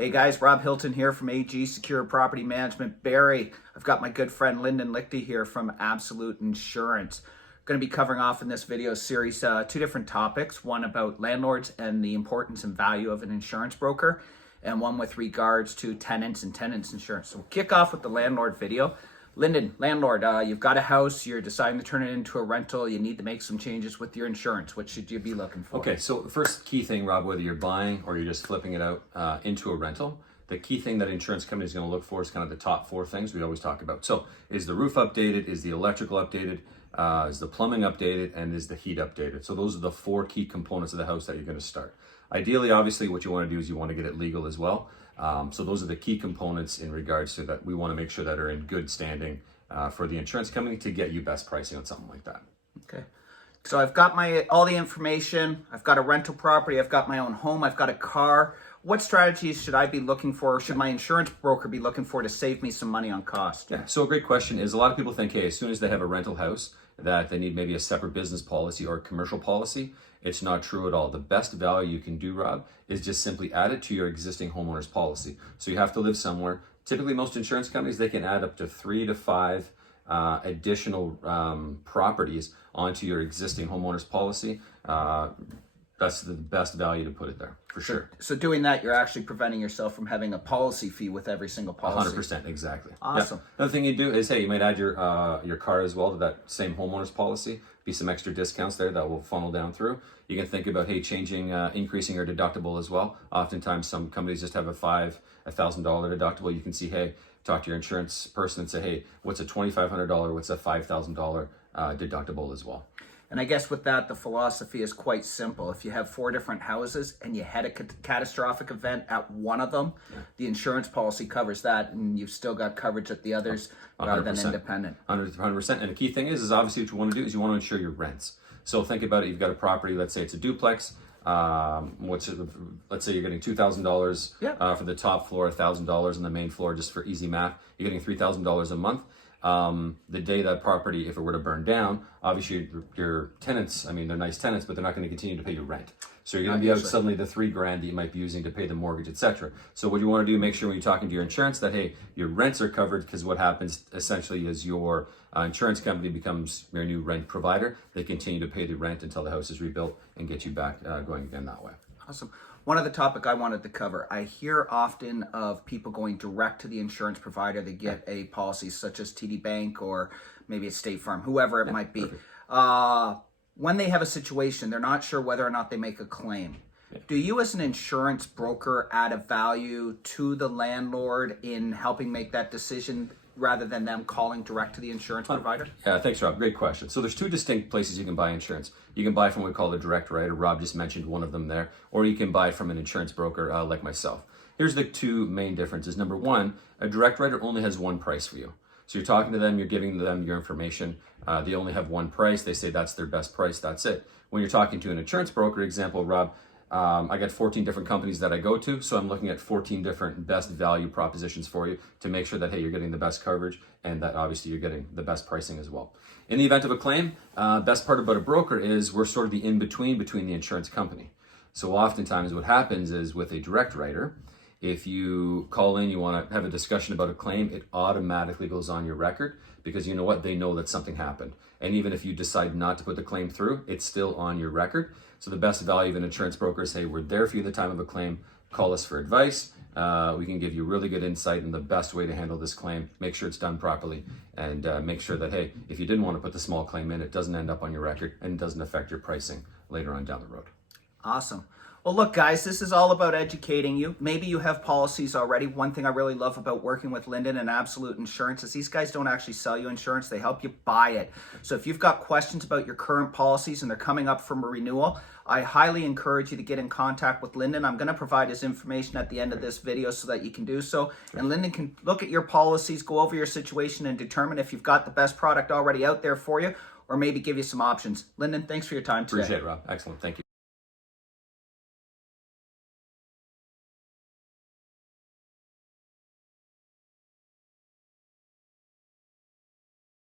Hey guys, Rob Hilton here from AG Secure Property Management. Barry, I've got my good friend Lyndon Lichty here from Absolute Insurance. Going to be covering off in this video series two different topics. One about landlords and the importance and value of an insurance broker, and one with regards to tenants and tenants insurance. So we'll kick off with the landlord video. Lyndon, landlord, you've got a house, you're deciding to turn it into a rental, you need to make some changes with your insurance. What should you be looking for? Okay, so first key thing, Rob, whether you're buying or you're just flipping it out into a rental, the key thing that insurance company is going to look for is kind of the top four things we always talk about. So is the roof updated, is the electrical updated, is the plumbing updated, and is the heat updated? So those are the four key components of the house that you're going to start. Ideally, obviously, what you want to do is you want to get it legal as well. So those are the key components in regards to that we want to make sure that are in good standing for the insurance company to get you best pricing on something like that. Okay. So I've got all the information, I've got a rental property, I've got my own home, I've got a car. What strategies should I be looking for, or should my insurance broker be looking for to save me some money on cost? Yeah, so a great question is a lot of people think, hey, as soon as they have a rental house, that they need maybe a separate business policy or a commercial policy. It's not true at all. The best value you can do, Rob, is just simply add it to your existing homeowner's policy. So you have to live somewhere. Typically, most insurance companies, they can add up to 3 to 5 additional properties onto your existing homeowner's policy. That's the best value to put it there, for sure. So doing that, you're actually preventing yourself from having a policy fee with every single policy. 100%, exactly. Awesome. Yeah. Another thing you do is, hey, you might add your car as well to that same homeowner's policy. Be some extra discounts there that will funnel down through. You can think about, hey, increasing your deductible as well. Oftentimes, some companies just have a $1,000 deductible. You can see, hey, talk to your insurance person and say, hey, what's a $2,500? What's a $5,000 deductible as well? And I guess with that, the philosophy is quite simple. If you have 4 different houses and you had a catastrophic event at one of them, the insurance policy covers that, and you've still got coverage at the others rather than independent. 100%. And the key thing is obviously what you want to do is you want to insure your rents. So think about it. You've got a property, let's say it's a duplex. Let's say you're getting $2,000 for the top floor, $1,000 on the main floor, just for easy math. You're getting $3,000 a month. The day that property, if it were to burn down, obviously your tenants, I mean, they're nice tenants, but they're not going to continue to pay you rent. So you're going to be out suddenly the $3,000 that you might be using to pay the mortgage, etc. So what you want to do, make sure when you're talking to your insurance that, hey, your rents are covered, because what happens essentially is your insurance company becomes your new rent provider. They continue to pay the rent until the house is rebuilt and get you back going again that way. Awesome. One other topic I wanted to cover. I hear often of people going direct to the insurance provider to get a policy such as TD Bank or maybe it's State Farm, whoever it might be. When they have a situation, they're not sure whether or not they make a claim. Do you as an insurance broker add a value to the landlord in helping make that decision rather than them calling direct to the insurance provider? Yeah, thanks, Rob. Great question. So there's 2 distinct places you can buy insurance. You can buy from what we call a direct writer. Rob just mentioned one of them there. Or you can buy from an insurance broker like myself. Here's the 2 main differences. Number 1, a direct writer only has one price for you. So you're talking to them, you're giving them your information. They only have one price. They say that's their best price. That's it. When you're talking to an insurance broker, example, Rob, I got 14 different companies that I go to, so I'm looking at 14 different best value propositions for you to make sure that, hey, you're getting the best coverage and that obviously you're getting the best pricing as well. In the event of a claim, best part about a broker is we're sort of the in-between between the insurance company. So oftentimes what happens is with a direct writer, if you call in, you want to have a discussion about a claim, it automatically goes on your record because you know what? They know that something happened. And even if you decide not to put the claim through, it's still on your record. So the best value of an insurance broker is, hey, we're there for you at the time of a claim. Call us for advice. We can give you really good insight on the best way to handle this claim. Make sure it's done properly and make sure that, hey, if you didn't want to put the small claim in, it doesn't end up on your record and doesn't affect your pricing later on down the road. Awesome. Well, look, guys, this is all about educating you. Maybe you have policies already. One thing I really love about working with Lyndon and Absolute Insurance is these guys don't actually sell you insurance. They help you buy it. So if you've got questions about your current policies and they're coming up for a renewal, I highly encourage you to get in contact with Lyndon. I'm going to provide his information at the end of this video so that you can do so. And Lyndon can look at your policies, go over your situation, and determine if you've got the best product already out there for you, or maybe give you some options. Lyndon, thanks for your time today. Appreciate it, Rob. Excellent. Thank you.